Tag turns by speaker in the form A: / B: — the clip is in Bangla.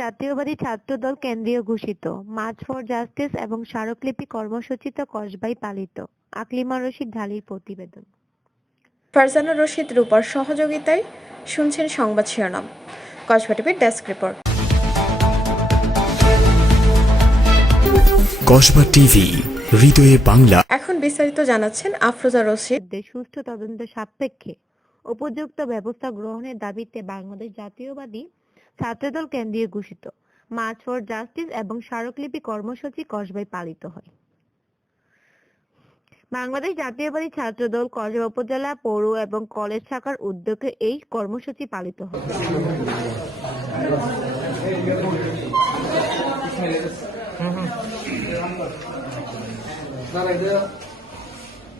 A: জাতীয়বাদী ছাত্রদল কেন্দ্রীয় ঘোষিত। মার্চ ফর জাস্টিস এবং স্মারকলিপি কর্মসূচিতে কসবাই পালিত। আকলিমা রশিদ ঢালির প্রতিবেদন।
B: ফারজানা রশিদ রূপার সহযোগিতায় শুনছেন সংবাদ শিরোনাম। কসবা টিভির ডেস্ক রিপোর্ট।
C: কসবা টিভি হৃদয়ে বাংলা।
B: এখন বিস্তারিত জানাচ্ছেন আফরোজা রশিদ।
A: সুষ্ঠু তদন্ত সাপেক্ষে উপযুক্ত ব্যবস্থা গ্রহণের দাবিতে বাংলাদেশ জাতীয়বাদী ছাত্রদল কেন্দ্রীয় ঘোষিত। মার্চ ফর জাস্টিস এবং স্মারকলিপি কর্মসূচি কসবায় পালিত হয়। বাংলাদেশ জাতীয়বাদী ছাত্রদল কসবা উপজেলা, পৌর এবং কলেজ শাখার উদ্যোগে এই কর্মসূচি পালিত হয়।